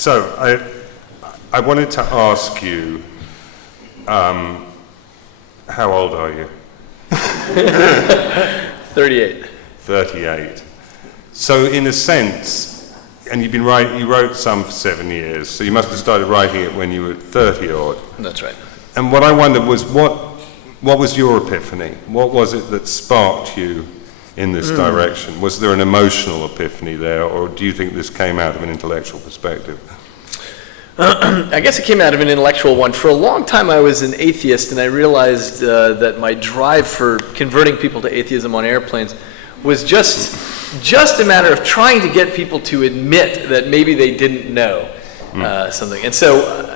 So I wanted to ask you, how old are you? 38. 38. So in a sense, and you wrote some for 7 years, so you must have started writing it when you were 30 odd. That's right. And what I wondered was, what was your epiphany? What was it that sparked you in this direction? Was there an emotional epiphany there, or do you think this came out of an intellectual perspective? I guess it came out of an intellectual one. For a long time I was an atheist, and I realized that my drive for converting people to atheism on airplanes was just a matter of trying to get people to admit that maybe they didn't know something. And so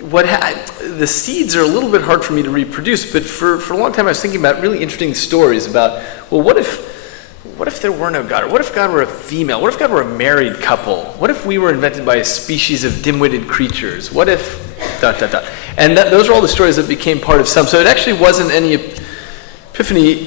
the seeds are a little bit hard for me to reproduce, but for a long time I was thinking about really interesting stories about, well, what if there were no God? Or what if God were a female? What if God were a married couple? What if we were invented by a species of dim-witted creatures? What if... ... And those are all the stories that became part of some. So it actually wasn't any epiphany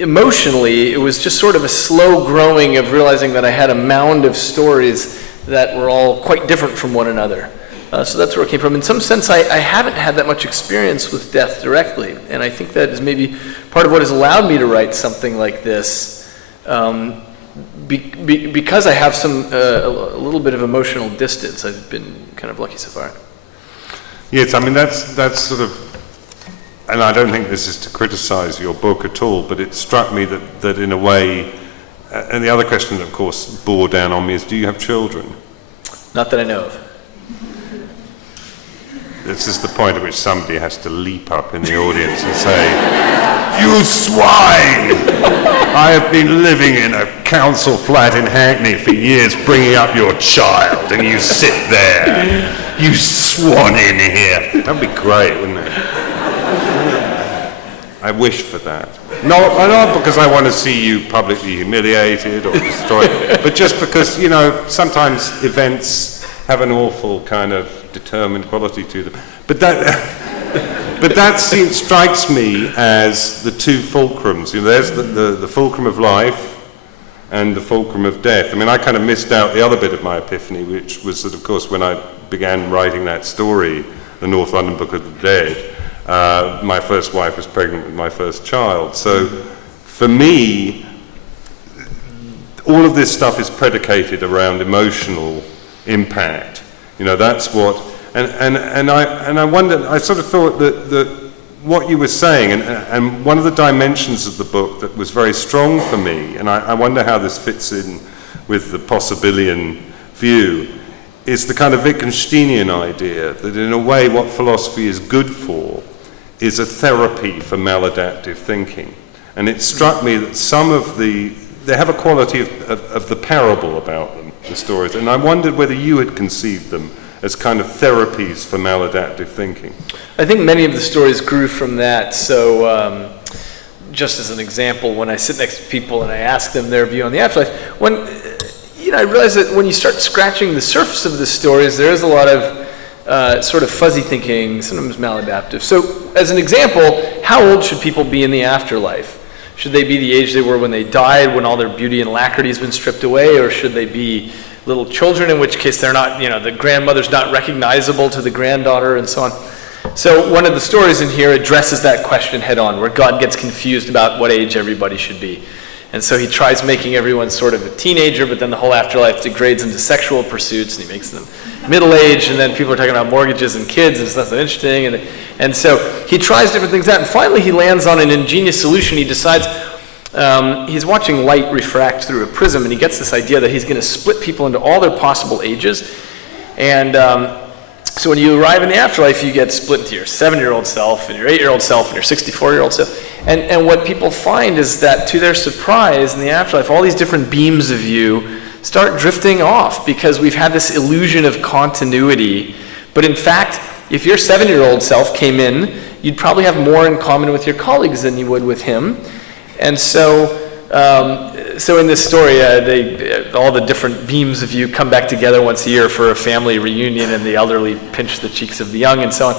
emotionally. It was just sort of a slow growing of realizing that I had a mound of stories that were all quite different from one another. So that's where it came from. In some sense, I haven't had that much experience with death directly, and I think that is maybe part of what has allowed me to write something like this, because I have a little bit of emotional distance. I've been kind of lucky so far. Yes, I mean, that's sort of, and I don't think this is to criticize your book at all, but it struck me that in a way, and the other question that, of course, bore down on me is, do you have children? Not that I know of. This is the point at which somebody has to leap up in the audience and say, "You swine! I have been living in a council flat in Hackney for years bringing up your child, and you sit there, you swan in here." That'd be great, wouldn't it? I wish for that. Not because I want to see you publicly humiliated or destroyed, but just because, sometimes events have an awful kind of determined quality to them. But that strikes me as the two fulcrums. There's the fulcrum of life and the fulcrum of death. I mean, I kind of missed out the other bit of my epiphany, which was that, of course, when I began writing that story, The North London Book of the Dead, my first wife was pregnant with my first child. So for me, all of this stuff is predicated around emotional impact. That's what, and I wondered, I sort of thought that what you were saying, and one of the dimensions of the book that was very strong for me, and I wonder how this fits in with the Possibilian view, is the kind of Wittgensteinian idea that in a way what philosophy is good for is a therapy for maladaptive thinking. And it struck me that they have a quality of the parable about them, the stories, and I wondered whether you had conceived them as kind of therapies for maladaptive thinking. I think many of the stories grew from that. So just as an example, when I sit next to people and I ask them their view on the afterlife, I realize that when you start scratching the surface of the stories, there is a lot of sort of fuzzy thinking, sometimes maladaptive. So as an example, how old should people be in the afterlife? Should they be the age they were when they died, when all their beauty and alacrity has been stripped away, or should they be little children, in which case they're not, the grandmother's not recognizable to the granddaughter, and so on. So one of the stories in here addresses that question head on, where God gets confused about what age everybody should be. And so he tries making everyone sort of a teenager, but then the whole afterlife degrades into sexual pursuits, and he makes them middle-aged, and then people are talking about mortgages and kids, and it's not so interesting. And so he tries different things out, and finally he lands on an ingenious solution. He decides, he's watching light refract through a prism, and he gets this idea that he's going to split people into all their possible ages. And so when you arrive in the afterlife, you get split into your 7-year-old self, and your 8-year-old self, and your 64-year-old self. And what people find is that, to their surprise, in the afterlife, all these different beams of you start drifting off, because we've had this illusion of continuity. But in fact, if your 7-year-old self came in, you'd probably have more in common with your colleagues than you would with him. And so in this story, all the different beams of you come back together once a year for a family reunion, and the elderly pinch the cheeks of the young, and so on.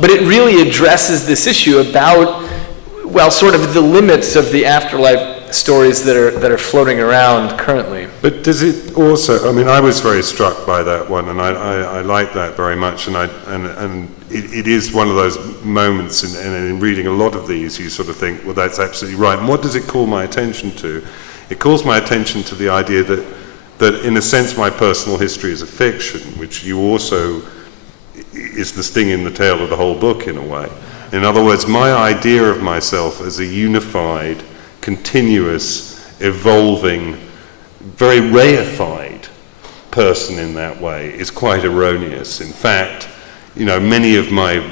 But it really addresses this issue about, sort of the limits of the afterlife stories that are floating around currently. But does it also, I mean, I was very struck by that one, and I like that very much, and it is one of those moments, in reading a lot of these, you sort of think, well, that's absolutely right. And what does it call my attention to? It calls my attention to the idea that in a sense my personal history is a fiction, which you also is the sting in the tail of the whole book in a way. In other words, my idea of myself as a unified, continuous, evolving, very reified person in that way is quite erroneous. In fact, many of my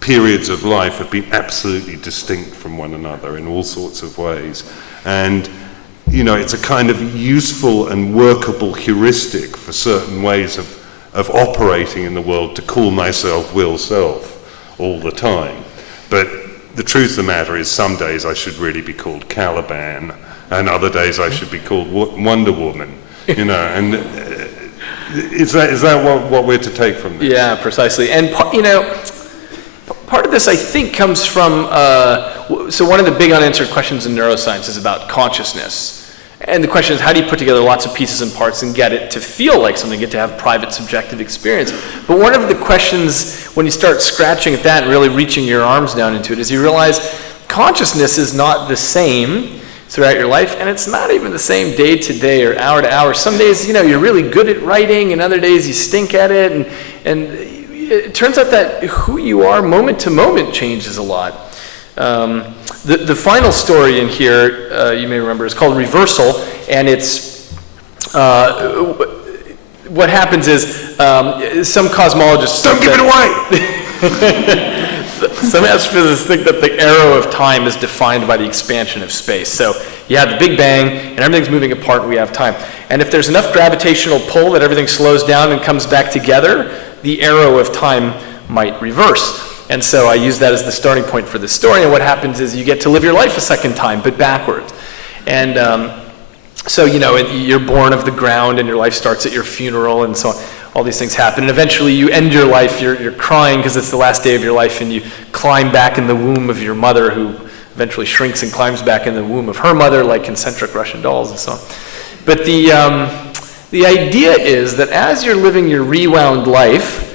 periods of life have been absolutely distinct from one another in all sorts of ways. And it's a kind of useful and workable heuristic for certain ways of operating in the world to call myself Will Self all the time. But the truth of the matter is some days I should really be called Caliban, and other days I should be called Wonder Woman, and is that what we're to take from this? Yeah, precisely. And part of this, I think, comes from, so one of the big unanswered questions in neuroscience is about consciousness. And the question is, how do you put together lots of pieces and parts and get it to feel like something, get to have private subjective experience? But one of the questions, when you start scratching at that and really reaching your arms down into it, is you realize consciousness is not the same throughout your life, and it's not even the same day to day or hour to hour. Some days, you're really good at writing, and other days you stink at it, and it turns out that who you are moment to moment changes a lot. The final story in here, you may remember, is called Reversal, and it's, what happens is, some cosmologists... Don't give it away! Some astrophysicists think that the arrow of time is defined by the expansion of space. So you have the Big Bang, and everything's moving apart, and we have time. And if there's enough gravitational pull that everything slows down and comes back together, the arrow of time might reverse. And so I use that as the starting point for this story, and what happens is you get to live your life a second time, but backwards. And so, you're born of the ground, and your life starts at your funeral, and so on. All these things happen, and eventually you end your life, you're crying because it's the last day of your life, and you climb back in the womb of your mother, who eventually shrinks and climbs back in the womb of her mother, like concentric Russian dolls and so on. But the idea is that as you're living your rewound life,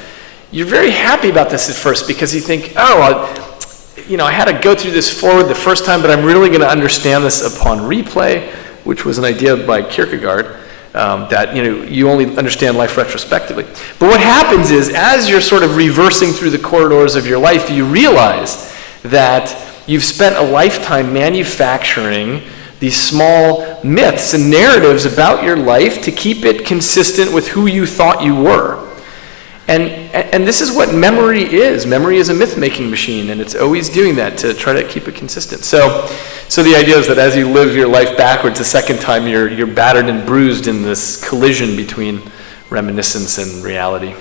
you're very happy about this at first, because you think, I had to go through this forward the first time, but I'm really going to understand this upon replay, which was an idea by Kierkegaard. That you only understand life retrospectively. But what happens is, as you're sort of reversing through the corridors of your life, you realize that you've spent a lifetime manufacturing these small myths and narratives about your life to keep it consistent with who you thought you were. And this is what memory is. Memory is a myth-making machine, and it's always doing that to try to keep it consistent. So the idea is that as you live your life backwards, the second time you're battered and bruised in this collision between reminiscence and reality.